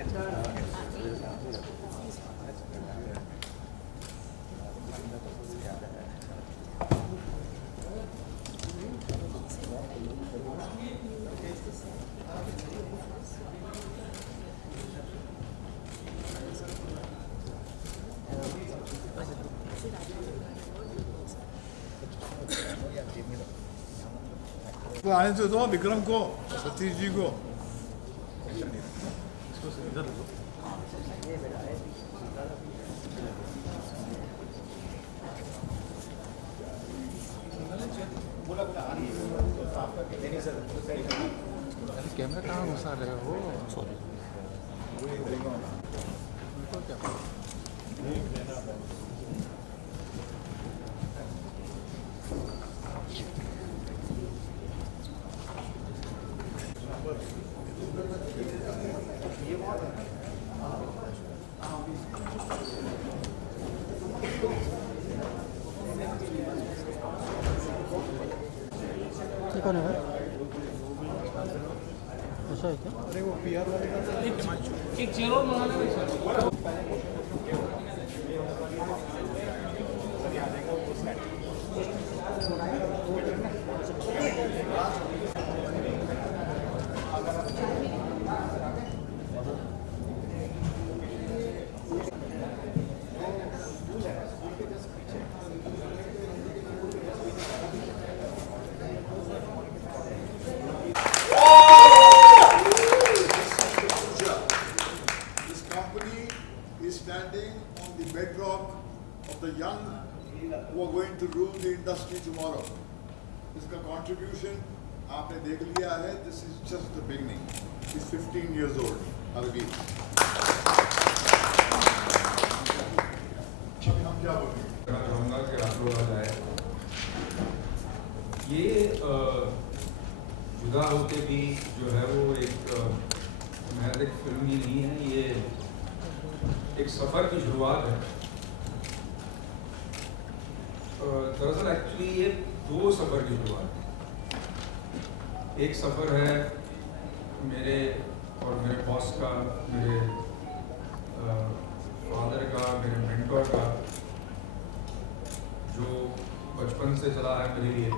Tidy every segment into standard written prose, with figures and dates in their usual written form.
वो आने से दो विक्रम को, सतीश जी को। कैमरा कहाँ घुसा रहे हो? सॉरी कौन है? ऐसा है क्या? अरे वो पीआर वाले का एक चेयर और मंगा लेना। standing on the bedrock of the young who are going to rule the industry tomorrow. इसका contribution आपने देख लिया है. This is just the beginning. He's 15 years old. Arvind. अभी हम क्या बोलेंगे? कहना चाहूँगा कि आप लोग आ जाए. ये जुदा होके भी जो है वो एक महज एक फिल्म ही नहीं है, ये एक सफ़र की शुरुआत है. दरअसल एक्चुअली ये दो सफ़र की शुरुआत है. एक सफ़र है मेरे और मेरे बॉस का, मेरे फादर का, मेरे मेंटोर का, जो बचपन से चला है मेरे लिए.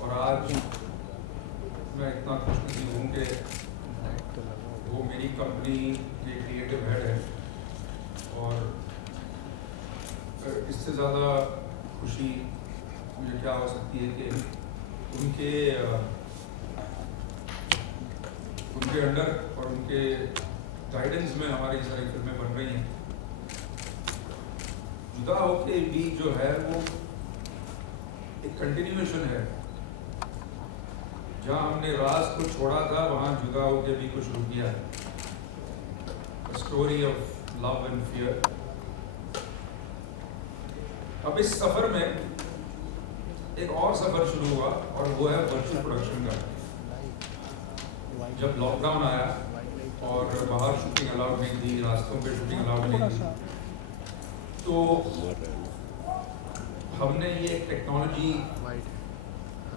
और आज मैं इतना खुशनसीब हूँ कि वो मेरी कंपनी के क्रिएटिव हेड है. और इससे ज़्यादा खुशी मुझे क्या हो सकती है कि उनके अंडर और उनके गाइडेंस में हमारी सारी फिल्में बन रही हैं. जुदा होके भी जो है वो एक कंटिन्यूएशन है. जहाँ हमने राज को छोड़ा था वहाँ जुदा होके भी कुछ रुक गया है. Story of love and fear. अब इस सफर में एक और सफर शुरू हुआ और वो है वर्चुअल प्रोडक्शन का. जब लॉकडाउन आया और बाहर शूटिंग अलाउड नहीं थी, रास्तों पे शूटिंग अलाउड नहीं थी, तो हमने ये टेक्नोलॉजी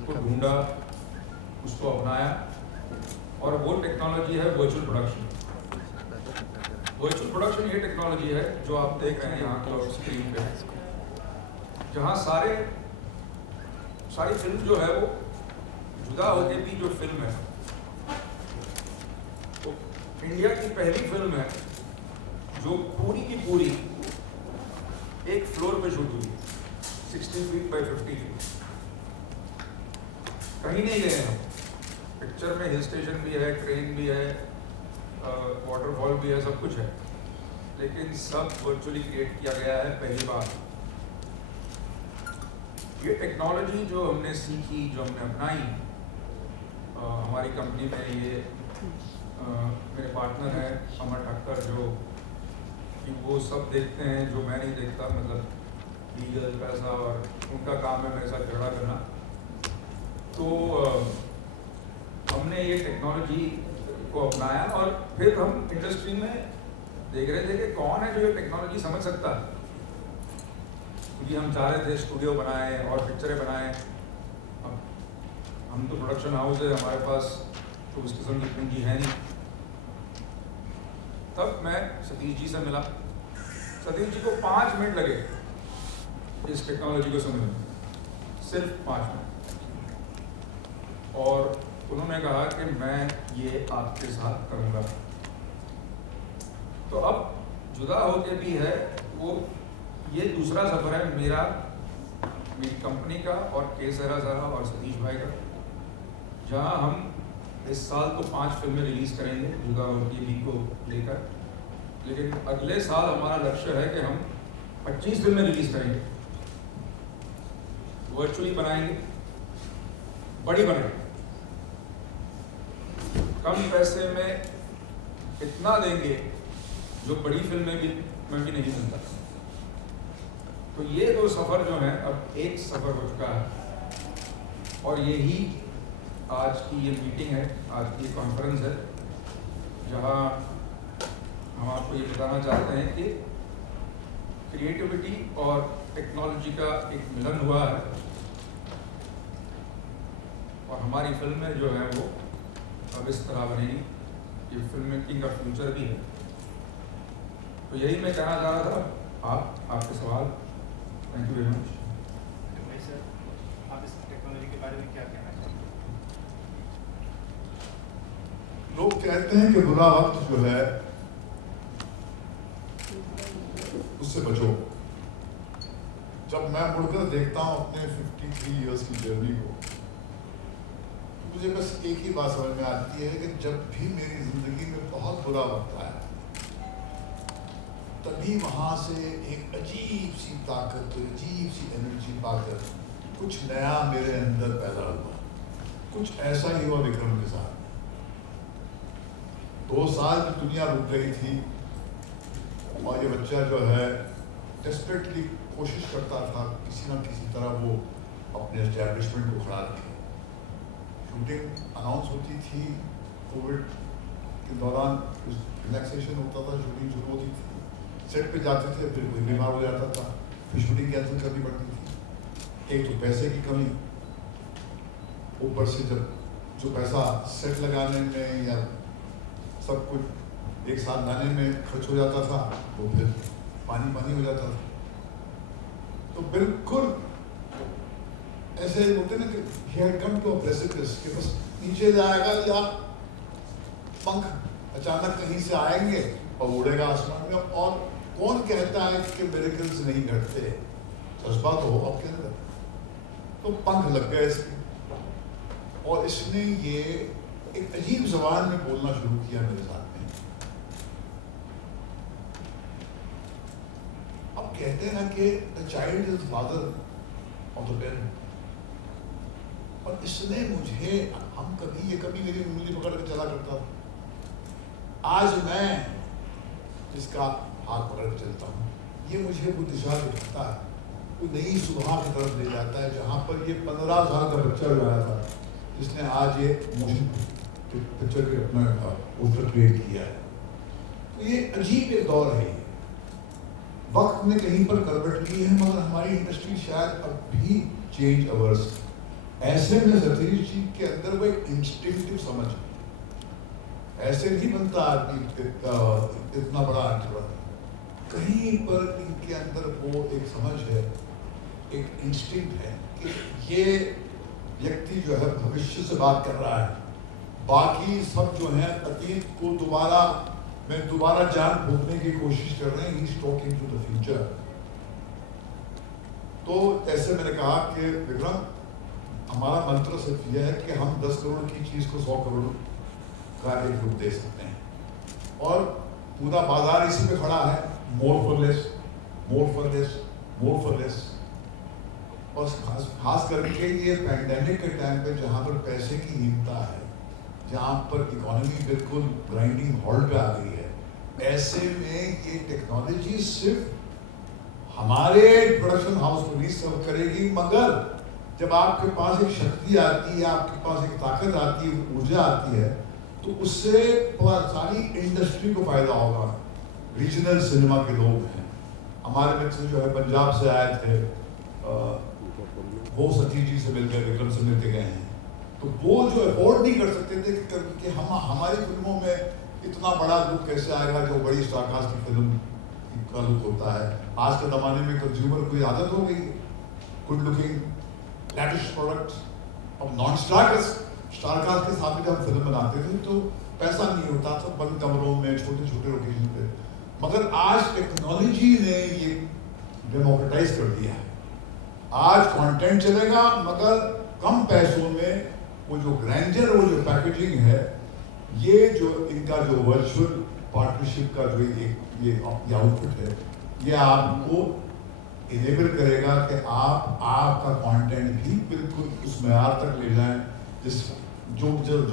को ढूंढा, उसको अपनाया. और वो टेक्नोलॉजी है वर्चुअल प्रोडक्शन. वर्चुअल प्रोडक्शन ये टेक्नोलॉजी है जो आप देख रहे हैं यहाँ पर स्क्रीन पे, जहाँ सारी फिल्म जो है वो जुदा होके भी जो फिल्म है वो इंडिया की पहली फिल्म है जो पूरी की पूरी एक फ्लोर पे शूट हुई, 60 फीट बाई 50 फीट. कहीं नहीं गए हम. पिक्चर में हिल स्टेशन भी है, ट्रेन भी है, वाटरफॉल भी है, सब कुछ है, लेकिन सब वर्चुअली क्रिएट किया गया है पहली बार. ये टेक्नोलॉजी जो हमने सीखी, जो हमने अपनाई हमारी कंपनी में, ये मेरे पार्टनर हैं अमर ठक्कर, जो कि वो सब देखते हैं जो मैं नहीं देखता, मतलब लीगल पैसा, और उनका काम है मेरे साथ झगड़ा करना. तो हमने ये टेक्नोलॉजी को अपनाया और फिर हम इंडस्ट्री में देख रहे थे कि कौन है जो ये टेक्नोलॉजी समझ सकता है. क्योंकि हम चाह रहे थे स्टूडियो बनाए और पिक्चरें बनाएं. अब हम तो प्रोडक्शन हाउस है, हमारे पास तो उस किस्म की पूंजी है नहीं. तब मैं सतीश जी से मिला। सतीश जी को 5 मिनट लगे इस टेक्नोलॉजी को समझने में, सिर्फ 5 मिनट। और उन्होंने कहा कि मैं ये आपके साथ करूँगा। तो अब जुदा होके भी है वो, ये दूसरा सफ़र है मेरा, मेरी कंपनी का और के सरा और सतीश भाई का, जहाँ हम इस साल तो 5 फिल्में रिलीज़ करेंगे जुदा होके भी को लेकर, लेकिन अगले साल हमारा लक्ष्य है कि हम 25 फिल्में रिलीज़ करेंगे, वर्चुअली बनाएंगे, बड़ी बनाएंगे, कम पैसे में इतना देंगे जो बड़ी फिल्में भी नहीं मिलता। तो ये 2 सफ़र जो हैं अब एक सफ़र हो चुका है, और यही आज की ये मीटिंग है, आज की ये कॉन्फ्रेंस है, जहाँ हम आपको ये बताना चाहते हैं कि क्रिएटिविटी और टेक्नोलॉजी का एक मिलन हुआ है, और हमारी फिल्में जो हैं वो अब इस तरह बनेगी। ये फिल्म मेकिंग का फ्यूचर भी है। तो यही मैं कहना चाह रहा था। आपके सवाल। Thank you very much. भाई सर, आप इस टेक्नोलॉजी के बारे में क्या कहना चाहते हैं? लोग कहते हैं कि बुरा वक्त जो है उससे बचो। जब मैं मुड़कर देखता हूँ अपने 53 इयर्स की जर्नी को, मुझे बस एक ही बात समझ में आती है कि जब भी मेरी जिंदगी में बहुत बुरा वक्त आया, तभी वहाँ से एक अजीब सी ताकत, अजीब सी एनर्जी पाकर कुछ नया मेरे अंदर पैदा हुआ। कुछ ऐसा ही हुआ विक्रम के साथ। 2 साल की दुनिया रुक गई थी, और ये बच्चा जो है डेस्परेटली कोशिश करता था किसी न किसी तरह वो अपने एस्टैब्लिशमेंट को खड़ा रखे। शूटिंग अनाउंस होती थी, कोविड के दौरान रिलैक्सेशन होता था, शूटिंग शुरू होती थी, सेट पे जाते थे, फिर कोई बीमार हो जाता था, फिर शूटिंग कैंसिल करनी पड़ती थी। एक तो पैसे की कमी, ऊपर से जब जो पैसा सेट लगाने में या सब कुछ एक साथ लाने में खर्च हो जाता था, वो फिर पानी पानी हो जाता था। तो बिल्कुल ऐसे बोलते ना कि he had come to a precipice, कि बस नीचे जाएगा या पंख अचानक कहीं से आएंगे और उड़ेगा आसमान में। और कौन कहता है कि मिरेकल्स नहीं घटते? जज्बा तो हो आपके अंदर। तो पंख लग गए इसके, और इसने ये एक अजीब जबान में बोलना शुरू किया मेरे साथ में। अब कहते हैं ना कि the child is father of the parent, और इसने मुझे, हम कभी मेरी उंगली पकड़ के चला करता था, आज मैं इसका हाथ पकड़ के चलता हूँ। ये मुझे वो दिशा दिखाता है, वो नई सुबह की तरफ ले जाता है, जहाँ पर ये 15 साल का बच्चा जो आया था, जिसने आज ये मोशन पिक्चर के अपना पोस्टर क्रिएट किया है। तो ये अजीब एक दौर है। वक्त ने कहीं पर करवट ली है, मगर हमारी इंडस्ट्री शायद अब भी चेंज अवर्स। ऐसे में सतीश जी के अंदर वो एक इंस्टिंक्टिव समझ है। ऐसे नहीं बनता आदमी इतना बड़ा आंकड़ा, कहीं पर इनके अंदर वो एक समझ है, एक इंस्टिंक्ट है कि ये व्यक्ति जो है भविष्य से बात कर रहा है, बाकी सब जो है अतीत को दोबारा जान फूकने की कोशिश कर रहे हैं। He is talking to the future. तो ऐसे मैंने कहा कि विक्रम, हमारा मंत्र सिर्फ यह है कि हम 10 करोड़ की चीज को 100 करोड़ का एक रूप दे सकते हैं, और पूरा बाजार इसी पे खड़ा है, more for less, more for less, more for less. और खास करके ये पैंडेमिक के टाइम पे, जहाँ पर पैसे की हीनता है, जहाँ पर इकोनॉमी बिल्कुल ग्राइंडिंग हॉल्ट पे आ गई है, ऐसे में ये टेक्नोलॉजी सिर्फ हमारे प्रोडक्शन हाउस को नहीं सर्व करेगी, मगर जब आपके पास एक शक्ति आती है, आपके पास एक ताकत आती है, ऊर्जा आती है, तो उससे सारी इंडस्ट्री को फायदा होगा। रीजनल सिनेमा के लोग हैं, हमारे मित्र जो है पंजाब से आए थे, वो सतीश जी से मिलकर, विक्रम से मिलकर गए हैं। तो वो जो अफोर्ड नहीं कर सकते थे कि हम हमारी फिल्मों में इतना बड़ा लुक कैसे आएगा जो बड़ी स्टारकास्ट की फिल्म का लुक होता है। आज के ज़माने में कंज्यूमर को आदत हो गई गुड लुकिंग लेटेस्ट प्रोडक्ट्स। अब नॉन स्टारकास्ट के साथ में जब फिल्म बनाते थे तो पैसा नहीं होता था, बंद कमरों में छोटे छोटे लोकेशन पे। मगर आज टेक्नोलॉजी ने ये डेमोक्रेटाइज कर दिया है। आज कंटेंट चलेगा मगर कम पैसों में वो जो ग्रैंडर, वो जो पैकेजिंग है, ये जो इनका जो वर्चुअल पार्टनरशिप का जो ये आउटपुट है, ये आपको इनेबल करेगा कि आपका कंटेंट भी बिल्कुल उस मैयार तक ले जाएं जिस जो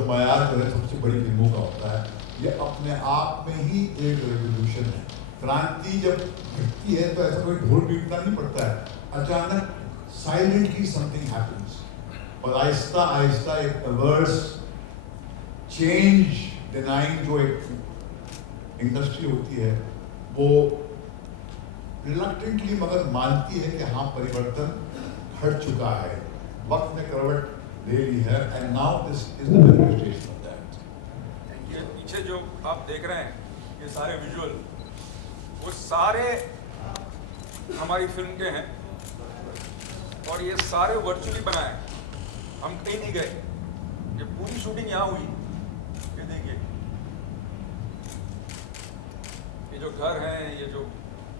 मैयार जो है सबसे बड़ी फिल्मों का होता है। ये अपने आप में ही एक रेवोल्यूशन है। क्रांति जब घटती है तो ऐसा कोई ढोल पीटना नहीं पड़ता है, अचानक साइलेंटली समथिंग हैपेंस और आहिस्ता आहिस्ता एक एवर्स चेंज डिनाइंग जो एक इंडस्ट्री होती है वो रिलक्टेंटली मगर मानती है कि हाँ परिवर्तन घट चुका है, वक्त ने करवट ले ली है। And now this is the manifestation of that. ये पीछे जो आप देख रहे हैं ये सारे विजुअल, वो सारे हमारी फिल्म के हैं और ये सारे वर्चुअली बनाए, हम कहीं नहीं गए। ये पूरी शूटिंग यहाँ हुई। ये देखिए, ये जो घर है, ये जो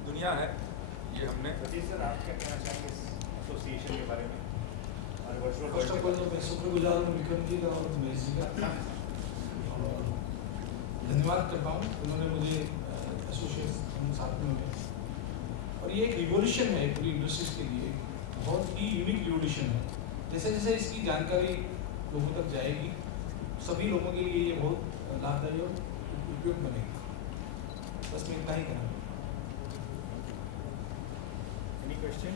दुनिया है, ये हमने। सतीश सर, आप क्या कहना चाहेंगे इस एसोसिएशन के बारे में? फर्स्ट ऑफ ऑल तो मैं शुक्रगुजार हूँ विक्रम जी का और महेश जी का, और धन्यवाद करता हूँ उन्होंने मुझे एसोसिएशन साथ में हुए। और ये एक रिवोल्यूशन है पूरी इंडस्ट्रीज के लिए, बहुत ही यूनिक रिवोल्यूशन है। जैसे जैसे इसकी जानकारी लोगों तक जाएगी, सभी लोगों के लिए ये बहुत लाभदायी और उपयुक्त बनेगा। बस मैं इतना ही कहना। Any question?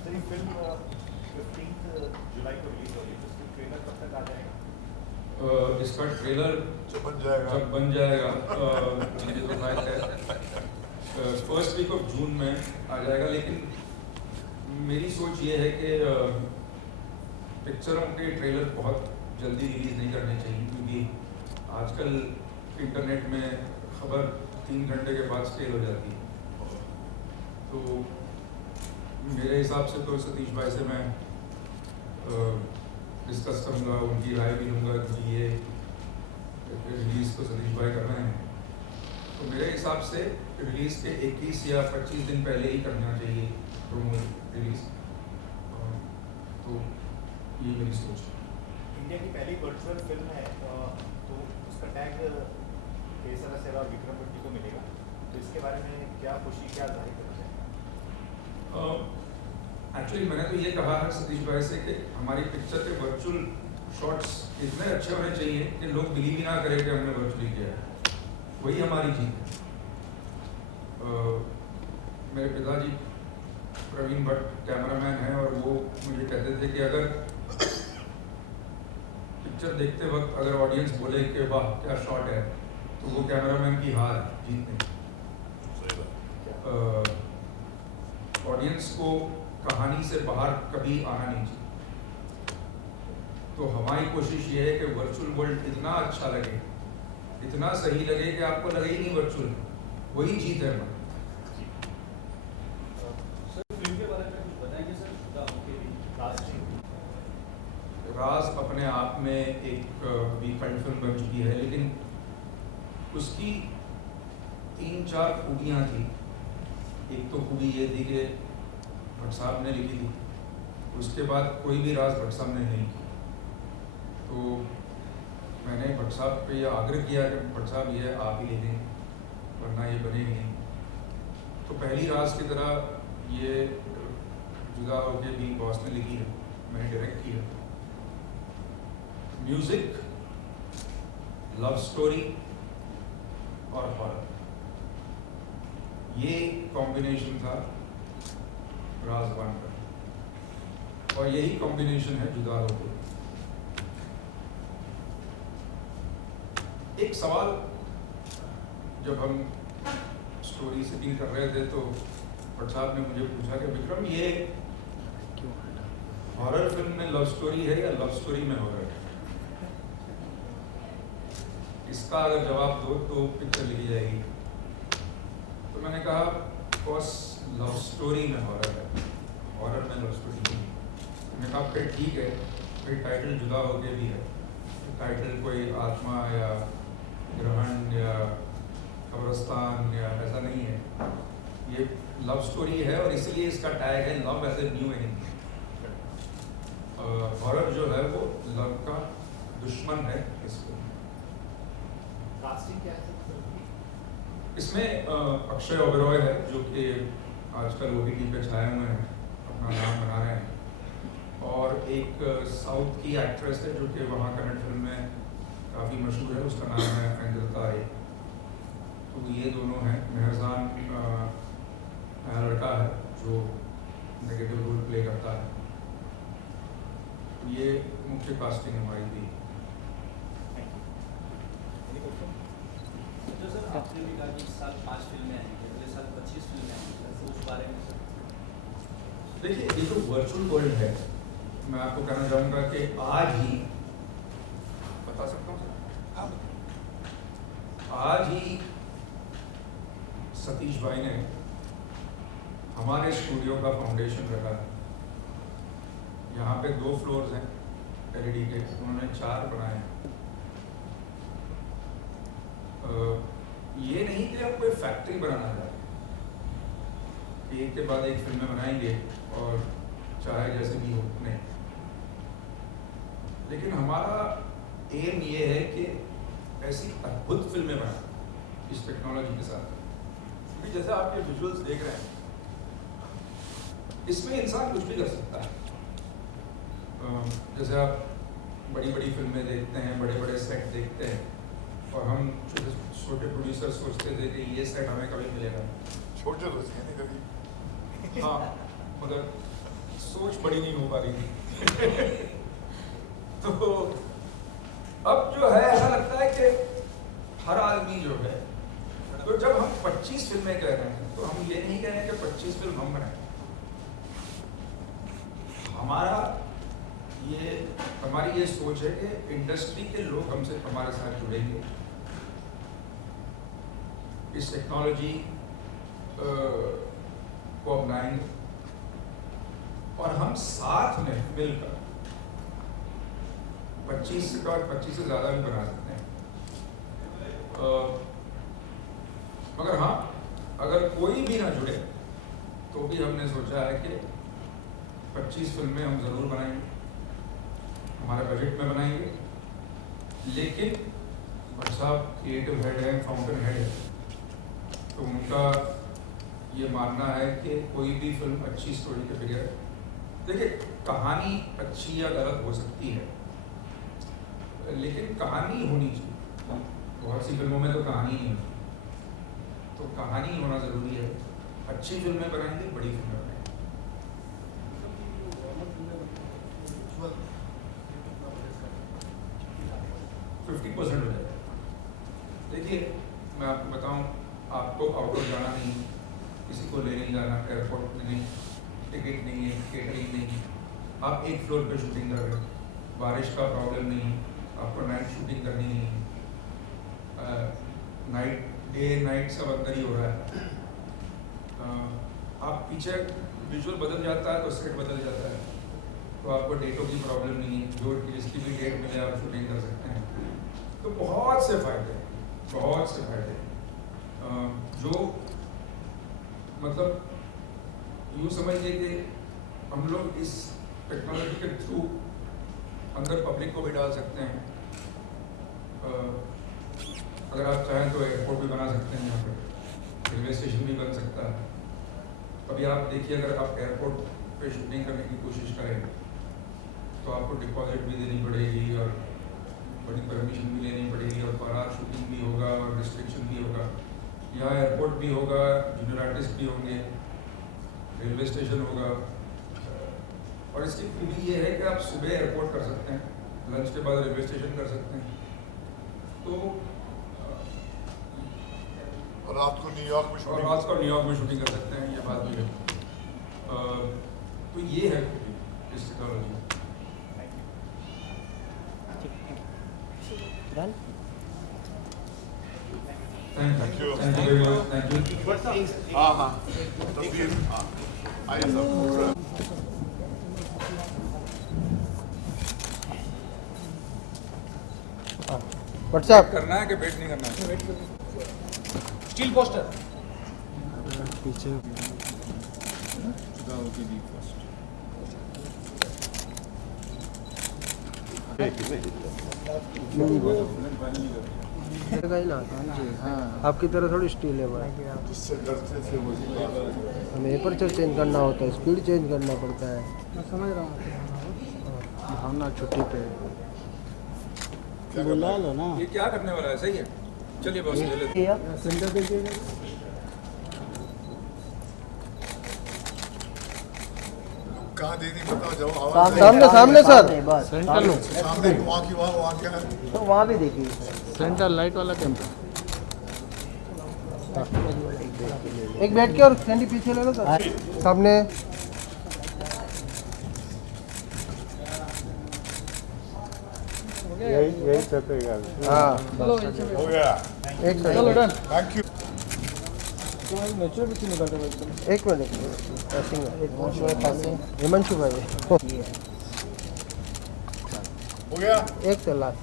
सर, ये फिल्म 15 जुलाई को रिलीज हो रही है, इसका ट्रेलर कब तक आ जाएगा? इसका ट्रेलर जब बन जाएगा मुझे तो शायद है फर्स्ट वीक ऑफ जून में आ जाएगा। लेकिन मेरी सोच ये है कि पिक्चरों के ट्रेलर बहुत जल्दी रिलीज नहीं करने चाहिए, क्योंकि आजकल इंटरनेट में खबर 3 घंटे के बाद स्टेल हो जाती है। तो मेरे हिसाब से तो सतीश भाई से मैं डिस्कस करूँगा, उनकी राय भी लूँगा कि ये रिलीज़ तो सतीश भाई कर रहे हैं, तो मेरे हिसाब से रिलीज़ के 21 या 25 दिन पहले ही करना चाहिए प्रोमो रिलीज़। तो ये मेरी सोच है। इंडिया की पहली वर्चुअल फिल्म है, तो उसका टैग केसरा सेवा विक्रम भट्टी को मिलेगा, तो इसके बारे में क्या खुशी, क्या जाहिर करना चाहिए? एक्चुअली मैंने तो ये कहा है सतीश भाई से कि हमारी पिक्चर के वर्चुअल शॉट्स इतने अच्छे होने चाहिए कि लोग बिलीव ही ना करें कि हमने वर्चुअली किया है। वही हमारी जीत है। मेरे पिताजी प्रवीण भट्ट कैमरामैन हैं और वो मुझे कहते थे कि अगर पिक्चर देखते वक्त अगर ऑडियंस बोले कि वाह क्या शॉट है, तो वो कैमरामैन की हार है, जीत नहीं। ऑडियंस को कहानी से बाहर कभी आना नहीं चाहिए। तो हमारी कोशिश ये है कि वर्चुअल वर्ल्ड इतना अच्छा लगे, इतना सही लगे कि आपको लगे ही नहीं वर्चुअल, वही जीत है हमारी। सर फिल्म के बारे में कुछ बताएंगे सर? राज अपने आप में एक वीकेंड फिल्म बन चुकी है, लेकिन उसकी 3-4 खूबियाँ थी। एक तो खूबी ये थी कि भट्ट साहब ने लिखी थी, उसके बाद कोई भी राज भट्ट साहब ने नहीं की। तो मैंने भट्ट साहब पे यह आग्रह किया कि भट्ट साहब ये आप ही ले लें, वरना ये बनेगी नहीं। तो पहली राज की तरह ये जुदा होके भी बॉस ने लिखी है, मैंने डायरेक्ट की है। म्यूजिक, लव स्टोरी और हॉरर, ये कॉम्बिनेशन था राज 1 का, और यही कॉम्बिनेशन है जुदा होके। एक सवाल जब हम स्टोरी सेटिंग कर रहे थे तो भट्ट साहब ने मुझे पूछा कि विक्रम ये हॉरर फिल्म में लव स्टोरी है या लव स्टोरी में हॉरर है? इसका अगर जवाब दो तो पिक्चर लिखी जाएगी। तो मैंने कहा बॉस लव स्टोरी में हॉरर है, हॉरर में लव स्टोरी नहीं। मैंने कहा फिर ठीक है, फिर टाइटल जुदा होके भी है, टाइटल कोई आत्मा या ग्रहण या कब्रस्तान या ऐसा नहीं है, ये लव स्टोरी है और इसलिए इसका टैग है love as a new enemy. Horror जो है वो लव का दुश्मन है। इसको कास्टिंग क्या है इसमें अक्षय ओबेरॉय है जो कि आजकल OTT पे छाए हुए हैं, अपना नाम बना रहे हैं, और एक साउथ की एक्ट्रेस है जो कि वहाँ कन्नड़ फिल्म में काफ़ी मशहूर है, उसका नाम है एंजल तारे। तो ये दोनों हैं। मेहरजान लड़का है जो नेगेटिव रोल प्ले करता है। ये मुख्य कास्टिंग हमारी थी। तो सर आपने भी कहा कि इस साल 5 फिल्में आएंगी, अगले साल 25 फिल्में आएंगी, तो उस बारे में सर देखिए ये जो वर्चुअल वर्ल्ड है, मैं आपको कहना चाहूँगा कि आज ही बता सकता हूँ सर, आज ही सतीश भाई ने हमारे स्टूडियो का फाउंडेशन रखा है। यहाँ पे 2 फ्लोर्स हैं LED के, उन्होंने 4 बनाए हैं। ये नहीं कि हम कोई फैक्ट्री बनाना चाहते, एक के बाद एक फिल्में बनाएंगे और चाहे जैसे भी हो, नहीं। लेकिन हमारा एम ये है कि ऐसी अद्भुत फिल्में बनाएं इस टेक्नोलॉजी के साथ। क्योंकि जैसे आप ये विजुअल्स देख रहे हैं, इसमें इंसान कुछ भी कर सकता है। जैसे आप बड़ी बड़ी फिल्में देखते हैं, बड़े बड़े सेट देखते हैं, और हम छोटे प्रोड्यूसर सोचते थे कि ये सेट हमें कभी मिलेगा। छोटे सोचते नहीं कभी। हाँ, मगर सोच बड़ी नहीं हो पा रही थी। तो अब जो है ऐसा लगता है कि हर आदमी जो है, तो जब हम 25 फिल्में कह रहे हैं तो हम ये नहीं कह रहे हैं कि 25 फिल्म हम बनाएं। हमारी ये सोच है कि इंडस्ट्री के लोग हमसे हमारे साथ जुड़ेंगे, इस टेक्नोलॉजी को अपनाएंगे और हम साथ में मिलकर 25 से ज़्यादा भी बना सकते हैं। मगर हाँ, अगर कोई भी ना जुड़े तो भी हमने सोचा है कि 25 फिल्में हम ज़रूर बनाएंगे, हमारे बजट में बनाएंगे। लेकिन भट्ट साहब क्रिएटिव हेड है, फाउंटेन हेड है, तो उनका ये मानना है कि कोई भी फिल्म अच्छी स्टोरी के बगैर, देखिए कहानी अच्छी या गलत हो सकती है, लेकिन कहानी होनी चाहिए। बहुत सी फिल्मों में तो कहानी नहीं होती, तो कहानी होना ज़रूरी है। अच्छी फिल्में बनाएंगे, बड़ी फिल्में बनाएंगे। 50% हो जाएगा। देखिए मैं आपको बताऊं, आपको आउटडोर जाना नहीं, किसी को ले नहीं जाना, एयरपोर्ट में नहीं, टिकट नहीं है, केटरिंग नहीं, आप एक फ्लोर पे शूटिंग कर रहे हो, बारिश का प्रॉब्लम नहीं, आपको नाइट शूटिंग करनी नहीं है, नाइट डे नाइट सब अंदर ही हो रहा है। आप पीछे विजुअल बदल जाता है तो सेट बदल जाता है, तो आपको डेटों की प्रॉब्लम नहीं है, जो जिसकी भी डेट मिले आप शूटिंग कर सकते हैं। तो बहुत से फायदे, बहुत से फायदे जो मतलब यूँ समझिए कि हम लोग इस टेक्नोलॉजी के थ्रू अंदर पब्लिक को भी डाल सकते हैं। अगर आप चाहें तो एयरपोर्ट भी बना सकते हैं, यहाँ पे रेलवे स्टेशन भी बन सकता है। अभी आप देखिए, अगर आप एयरपोर्ट पे शूटिंग करने की कोशिश करें तो आपको डिपॉजिट भी देनी पड़ेगी और बड़ी परमिशन भी लेनी पड़ेगी, और बारात शूटिंग भी होगा और रिस्ट्रिक्शन भी होगा। यहाँ एयरपोर्ट भी होगा, जूनियर आर्टिस्ट भी होंगे, रेलवे स्टेशन होगा, और इसकी खूबी ये है कि आप सुबह एयरपोर्ट कर सकते हैं, लंच के बाद रेलवे स्टेशन कर सकते हैं, तो और रात को न्यूयॉर्क में शूटिंग कर सकते हैं। ये बात भी है। तो ये है इस टेक्नोलॉजी। ठीक, thank you. Done. Thank you very much, thank you. हाँ हाँ तस्वीर हाँ आइए सर व्हाट्सएप करना है कि वेट नहीं करना है? स्टील पोस्टर पीछे आपकी तरह थोड़ी स्टील है भाई, जिससे डरते थे वही बात है। हमें एपर्चर चेंज करना होता है, स्पीड चेंज करना पड़ता है। मैं समझ रहा हूँ भावना छुट्टी पे क्या बुला लो ना। ये क्या करने वाला है? सही है, चलिए बॉस ले लेते हैं। सेंटर देखिएगा। कहाँ देनी बताओ जाओ आवाज सामने सामने सर, सामने वहाँ की वहाँ क्या है तो वहाँ भी देखिए सेंटर लाइट वाला कैंपर। एक बैठ के और कैंडी पीछे ले लो सर, सामने यही चलेगा। हाँ हो गया एक सेकंड, थैंक यू एक मिनट हिमांशु भाई हो गया एक तो लास्ट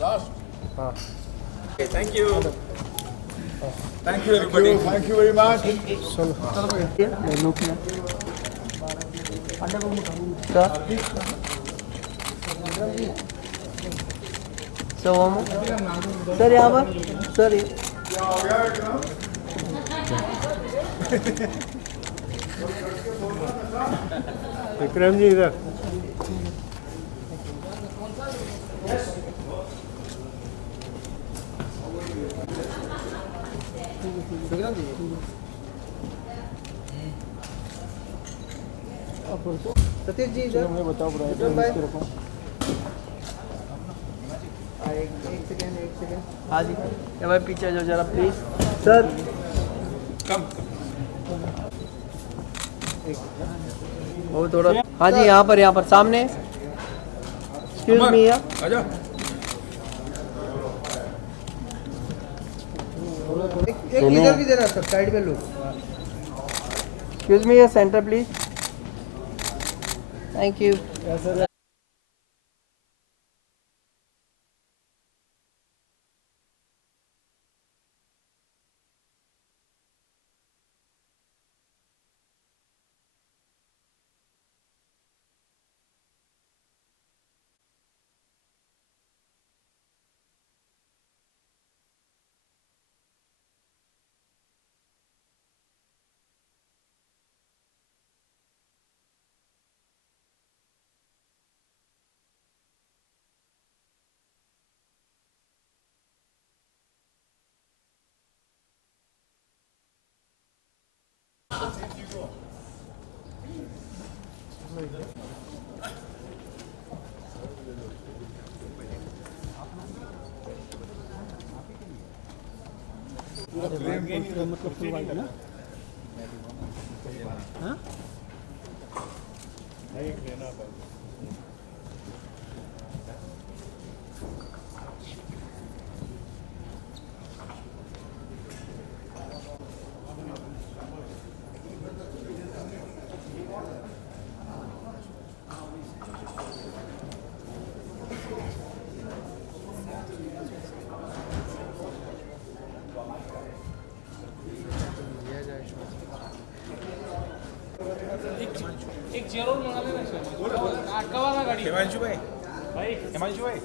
लास्ट हाँ thank you everybody. Thank you very much soon sir यहाँ पर सर क्या हो गया एकदम विक्रम जी इधर। सतीश जी इधर मैं बताओ विक्रम भाई एक सेकंड हाँ जी ये भाई पीछे जो जरा प्लीज सर वो थोड़ा हाँ जी यहाँ पर सामने एक्सक्यूज मी आजा। एक इधर भी देना सर साइड में लो excuse me centre please thank you मतलब फुल वाइट ना। हाँ हिमांशु भाई हिमांशु भाई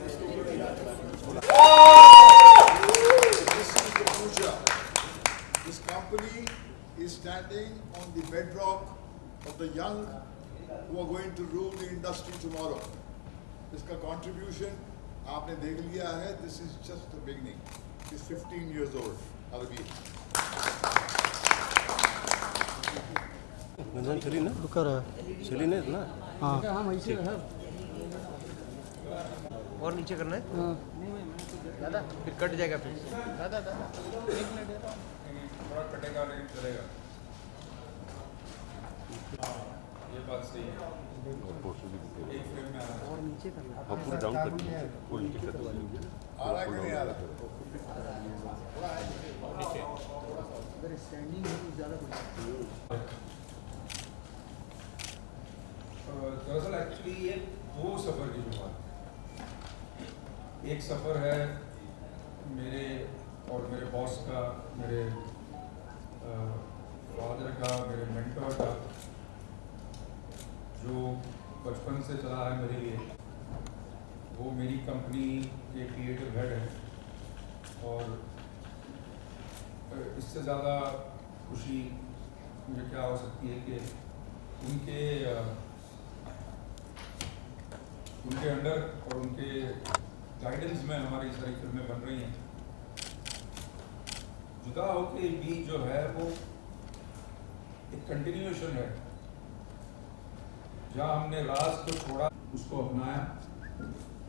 This is the future. This company is standing on the bedrock of the young who are going to rule the industry tomorrow. इसका contribution आपने देख लिया है. This is just the beginning. He's 15 years old. Arvind. रुका रहा और नीचे करना है दादा फिर कट जाएगा फिर दादा थोड़ा कटेगा लेकिन चलेगा। ये बात सही है। एक फ्रेम में आ रहा है। और नीचे करना आ रहा है कि नहीं आ रहा? एक सफ़र है मेरे और मेरे बॉस का, मेरे फादर का, मेरे मेंटर का, जो बचपन से चला है मेरे लिए। वो मेरी कंपनी के क्रिएटिव हेड है और इससे ज़्यादा खुशी मुझे क्या हो सकती है कि उनके अंडर और उनके गाइडेंस में हमारी सारी फिल्में बन रही हैं। जुदा होके भी जो है वो एक कंटिन्यूएशन है। जहाँ हमने राज को छोड़ा, उसको अपनाया,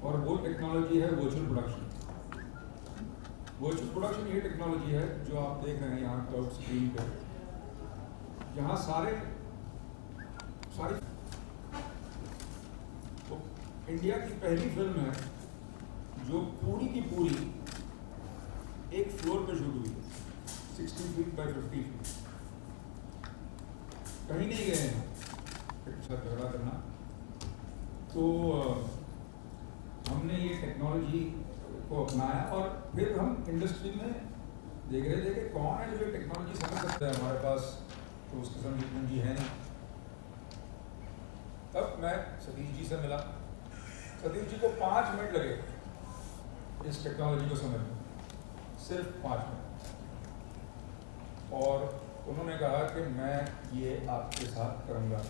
और वो टेक्नोलॉजी है वर्चुअल प्रोडक्शन। वर्चुअल प्रोडक्शन ये टेक्नोलॉजी है जो आप देख रहे हैं यहाँ क्लाउड स्क्रीन पे, जहाँ सारी तो इंडिया की पहली फिल्म है जो पूरी की पूरी एक फ्लोर पे शूट हुई है, 60 फीट बाय 50 फीट। कहीं नहीं गए हैं एक साथ झगड़ा करना। तो हमने ये टेक्नोलॉजी को अपनाया और फिर हम इंडस्ट्री में देख रहे थे कि कौन है जो टेक्नोलॉजी समझ सकता है। हमारे पास तो उस किस्म की पूंजी है नहीं। तब मैं सतीश जी से मिला। सतीश जी को 5 मिनट लगे इस टेक्नोलॉजी को समझने, सिर्फ 5 मिनट, और उन्होंने कहा कि मैं ये आपके साथ करूँगा।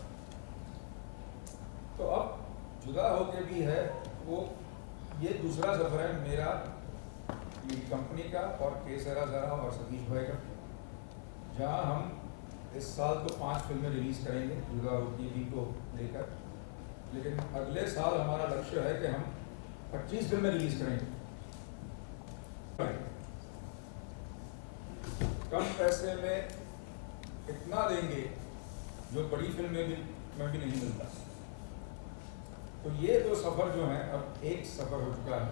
तो अब जुदा होके भी है वो, ये दूसरा सफ़र है मेरा, मेरी कंपनी का और केसरा ज़रा और सतीश भाई का, जहाँ हम इस साल तो 5 फिल्में रिलीज़ करेंगे जुदा होके भी को लेकर, लेकिन अगले साल हमारा लक्ष्य है कि हम 25 फिल्में रिलीज़ करेंगे। कम पैसे में इतना देंगे जो बड़ी फिल्में में भी नहीं मिलता। तो ये 2 सफ़र जो हैं, अब एक सफ़र हो चुका है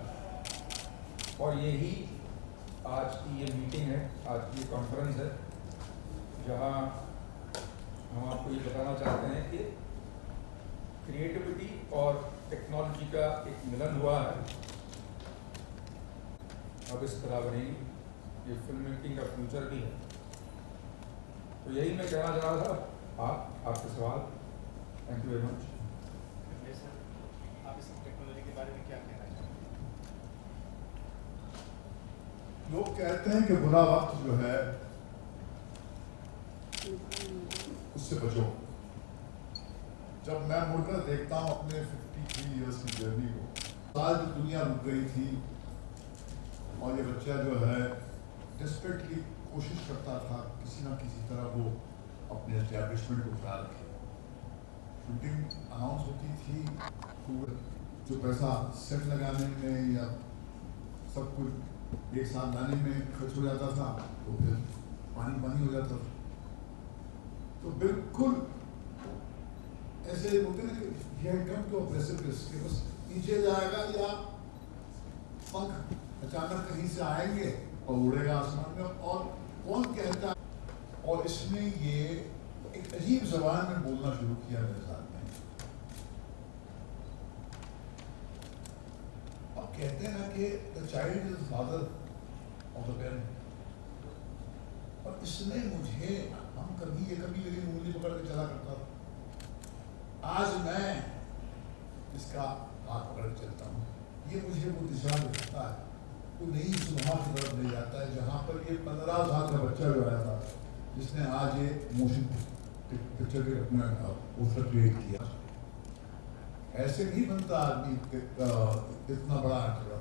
और यही आज की ये मीटिंग है, आज की ये कॉन्फ्रेंस है, जहाँ हम आपको ये बताना चाहते हैं कि क्रिएटिविटी और टेक्नोलॉजी का एक मिलन हुआ है। अब इस तरह बनेगी, ये फिल्म मेकिंग का फ्यूचर भी है। तो यही मैं कहना चाह रहा था। आपके सवाल। Thank you very much. आप इस टेक्नोलॉजी के बारे में क्या कहना चाहेंगे? लोग कहते हैं कि बुरा वक्त जो है उससे बचो। जब मैं मुड़कर देखता हूँ अपने 53 इयर्स की जर्नी को, आज दुनिया रुक गई थी और ये बच्चा जो है डेस्परेटली कोशिश करता था किसी ना किसी तरह वो अपने एस्टैब्लिशमेंट को खड़ा रखे। शूटिंग अनाउंस होती थी तो जो पैसा सेट लगाने में या सब कुछ एक साथ लाने में खर्च हो जाता था, तो फिर पानी हो जाता था। तो बिल्कुल ऐसे होते ना कि यह कम तो प्रेसिपिस के बस नीचे जाएगा या पंख अचानक कहीं से आएंगे और उड़ेगा आसमान में, और कौन कहता। और इसने ये एक अजीब जबान में बोलना शुरू किया मेरे साथ में। अब कहते हैं ना कि the child is father of the parent, और इसने मुझे, हम कभी मेरी उंगली पकड़ के चला करता था, आज मैं इसका हाथ पकड़ के चलता हूँ। ये मुझे वो दिशा दिखाता है, वो नई सुबह की तरफ ले जाता है, जहाँ पर ये 15 साल का बच्चा जो आया था, जिसने आज ये मोशन पिक्चर के अपना पोस्टर क्रिएट किया। ऐसे नहीं बनता आदमी इतना बड़ा एक्टर।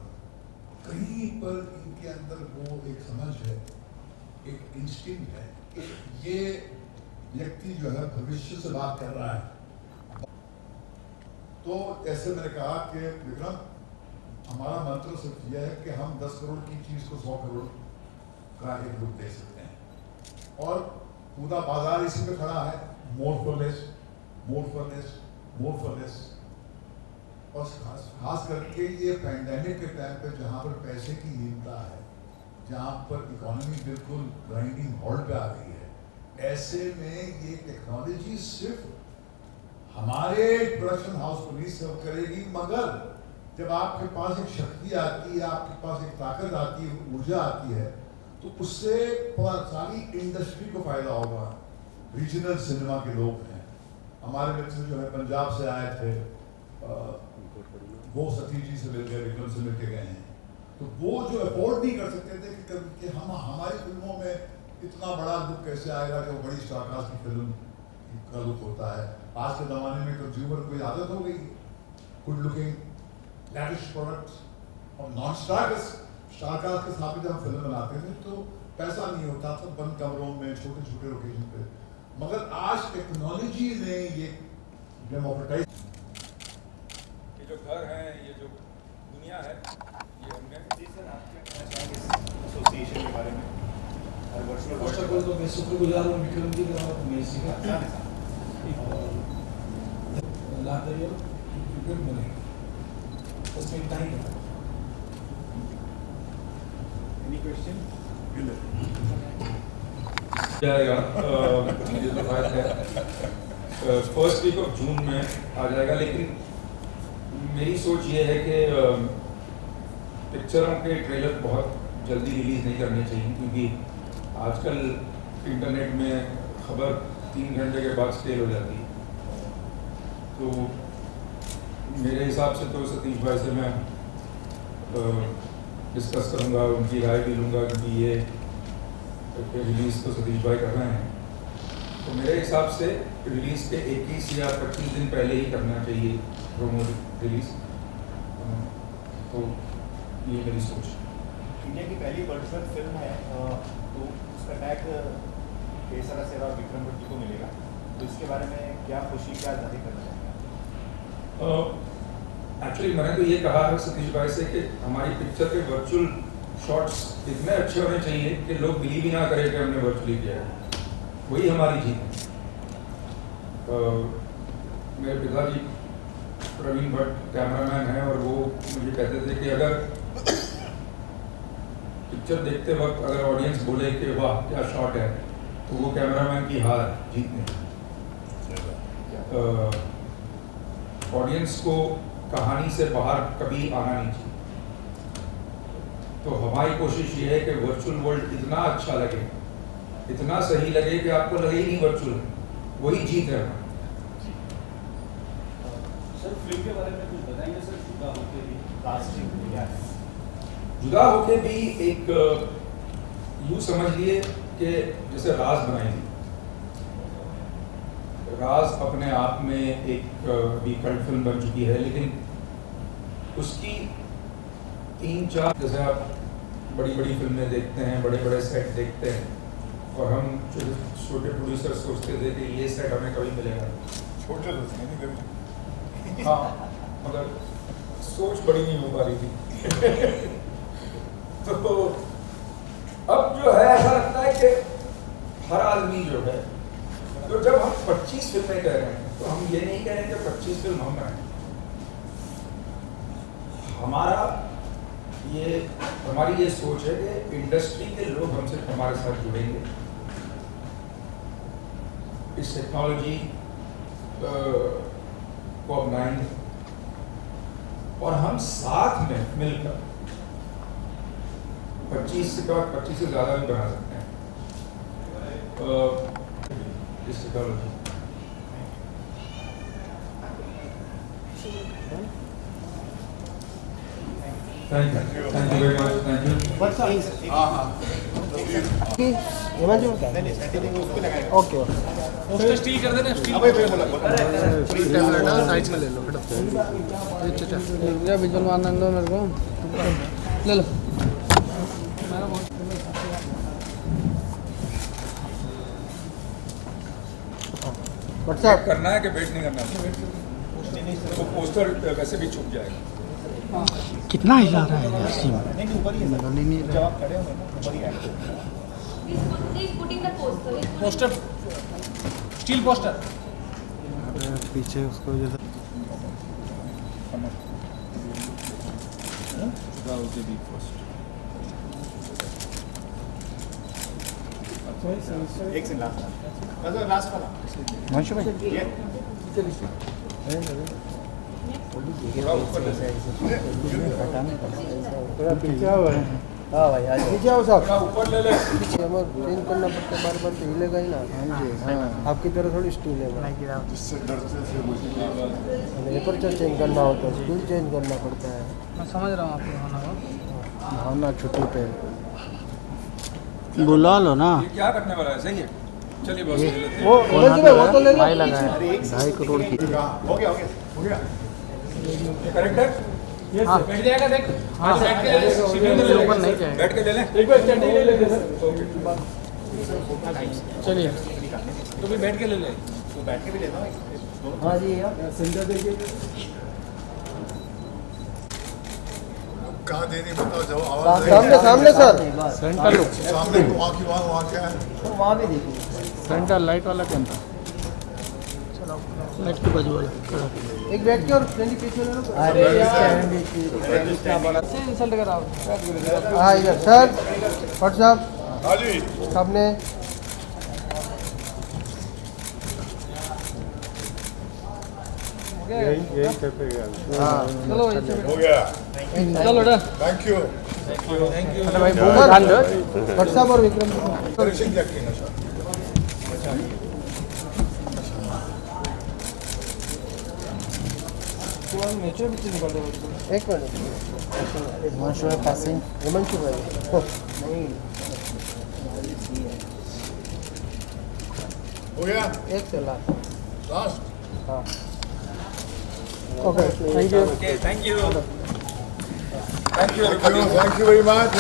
कहीं पर इनके अंदर वो एक समझ है, एक इंस्टिंक्ट है, ये व्यक्ति जो है भविष्य से बात कर रहा है। तो ऐसे मैंने कहा कि विक्रम, हमारा मंत्र सिर्फ यह है कि हम 10 करोड़ की चीज को 100 करोड़ का एक रूप दे सकते हैं, और पूरा बाजार इसी पे खड़ा है, more for less, more for less, more for less. और खास करके ये पैंडेमिक के टाइम पे जहाँ पर पैसे की हीनता है, जहाँ पर इकोनॉमी बिल्कुल ग्राइंडिंग हॉल्ट पे आ गई है, ऐसे में ये टेक्नोलॉजी सिर्फ हमारे प्रोडक्शन हाउस को नहीं सर्व करेगी, मगर जब आपके पास एक शक्ति आती है, आपके पास एक ताकत आती है, ऊर्जा आती है, तो उससे सारी इंडस्ट्री को फायदा होगा। रीजनल सिनेमा के लोग हैं, हमारे मित्र जो है पंजाब से आए थे, वो सतीश जी से मिल गए, विक्रम से मिल के गए हैं, तो वो जो अफोर्ड नहीं कर सकते थे कि हम हमारी फिल्मों में इतना बड़ा लुक कैसे आएगा कि वो बड़ी स्टारकास्ट की फिल्म का लुक होता है। आज के ज़माने में कंज्यूमर को आदत हो गई, गुड लुकिंग लैविश प्रोडक्ट्स, और नॉन स्टारकास्ट के साथ भी जब हम फिल्म बनाते थे तो पैसा नहीं होता था, बंद कमरों में छोटे छोटे लोकेशन पे। मगर आज टेक्नोलॉजी ने ये डेमोक्रेटाइज, ये जो घर है, ये जो दुनिया है, ये हमने एसोसिएशन के बारे में और वर्चुअल फर्स्ट ऑफ ऑल तो मैं शुक्रगुजार हूँ विक्रम जी का और उमेश जी का, और लातरियो क्रिकेट बनेगा उसमें इतना ही है। Any question? जाएगा, मुझे तो बात है फर्स्ट वीक ऑफ जून में आ जाएगा, लेकिन मेरी सोच ये है कि पिक्चरों के ट्रेलर बहुत जल्दी रिलीज़ नहीं करने चाहिए, क्योंकि आजकल इंटरनेट में खबर 3 घंटे के बाद स्टेल हो जाती है। तो मेरे हिसाब से तो सतीश भाई से मैं डिस्कस करूँगा, उनकी राय भी लूँगा, क्योंकि ये रिलीज़ तो सतीश भाई कर रहे हैं। तो मेरे हिसाब से रिलीज़ के 21 या 25 दिन पहले ही करना चाहिए प्रोमो रिलीज़। तो ये मेरी सोच है। इंडिया की पहली वर्चुअल फिल्म है, तो उसका टैग केसरा सेवा विक्रम भट्टी को मिलेगा, तो इसके बारे में क्या खुशी, क्या जाहिर करना चाहेंगे? एक्चुअली मैंने तो ये कहा है सतीश भाई से कि हमारी पिक्चर के वर्चुअल शॉट्स इतने अच्छे होने चाहिए कि लोग बिलीव ही ना करें कि हमने वर्चुअली किया है, वही हमारी जीत है। मेरे पिताजी प्रवीण भट्ट कैमरामैन हैं, और वो मुझे कहते थे कि अगर पिक्चर देखते वक्त अगर ऑडियंस बोले कि वाह क्या शॉट है, तो वो कैमरामैन की हार है, जीत नहीं। ऑडियंस को कहानी से बाहर कभी आना नहीं चाहिए। तो हमारी कोशिश ये है कि वर्चुअल वर्ल्ड इतना अच्छा लगे, इतना सही लगे कि आपको लगे ही नहीं वर्चुअल है, वही जीत है। सर फिल्म के बारे में कुछ बताएंगे सर? जुदा होके भी कास्टिंग क्या है? जुदा होके भी एक यूँ समझ लिए कि जैसे राज बनाई थी, राज अपने आप में एक भी कल्ट फिल्म बन चुकी है, लेकिन उसकी 3-4 जैसे आप बड़ी बड़ी फिल्में देखते हैं, बड़े बड़े सेट देखते हैं, और हम छोटे प्रोड्यूसर सोचते थे कि ये सेट हमें कभी मिलेगा, छोटे दोस्त नहीं कभी। हाँ, मगर सोच बड़ी नहीं हो पा रही थी। तो अब जो है ऐसा लगता है कि हर आदमी जो है, तो जब हम 25 फिल्में कह रहे हैं, तो हम ये नहीं कह रहे कि 25 फिल्म हम बनाएं। हमारी ये सोच है कि इंडस्ट्री के लोग हमसे हमारे साथ जुड़ेंगे, इस टेक्नोलॉजी को अपनाएंगे, और हम साथ में मिलकर 25 से ज़्यादा भी बना सकते हैं इस technology. Thank you very much, thank you. हाँ हाँ ओके पोस्टर स्टील कर देना, स्टील साइड में ले लो, विजुअल मारने दो मेरे को, ले लो। व्हाट्सएप करना है कि वेट नहीं करना है, तो पोस्टर वैसे भी छुप जाएगा। कितना हिला रहा है यार सीन, लगा नहीं रहा। आप खड़े होंगे ना, ऊपर ही है। He's putting the poster. He's putting poster, steel poster. अरे पीछे उसको जैसे एक से लास्ट वाला मंशु भाई ये थोड़ा ऊपर ले ले। थोड़ा पीछे आओ। हाँ भाई आ जाओ। पीछे आओ साहब। थोड़ा ऊपर ले ले। हमें चेंज करना पड़ता है, बार बार तो हिलेगा ही ना। हाँ जी हाँ। आपकी तरह थोड़ी स्टूल है। जिससे डरते थे मुझे एपर्चर चेंज करना होता है, स्टूल चेंज करना पड़ता है। मैं समझ रहा हूँ आपकी भावना को। भावना छुट्टी पे बुला लो ना। ये क्या करने वाला है? सही है, चलिए बॉस ले लेते हैं। वो तो ले लो। भाई लगा है 2.5 करोड़ की। हो गया करेक्ट है? बैठ जाएगा देख। हाँ बैठ के ले ले। ऊपर नहीं जाएगा। बैठ के ले ले। एक बार चटनी ले लेते सर। ओके। चलिए तो भी बैठ के ले ले। तो बैठ के भी लेना है हाँ जी सेंटर देखिए। कहाँ देनी बताओ, जब आवाज सामने सामने सर। Centre look. सामने वहाँ की वहाँ क्या है? वहाँ भी देखिए। सेंटर लाइट वाला कैमरा। लाइट के बाजू वाला। एक बैठ के और फ्रेंड पीछे ले लो। अरे इंसल्ट कराओ। हाँ इधर सर व्हाट्सअप हाँ जी। सामने। हाँ चलो हो गया। चलो डन। Thank you. भाई ध्यान दो व्हाट्सअप और विक्रम। फिनिशिंग देखिए ना सर। एक मिनट हिमांशु है पासिंग। हिमांशु भाई नहीं हो गया एक चला। लास्ट। हाँ okay thank you. Okay thank you. Thank you thank you very much.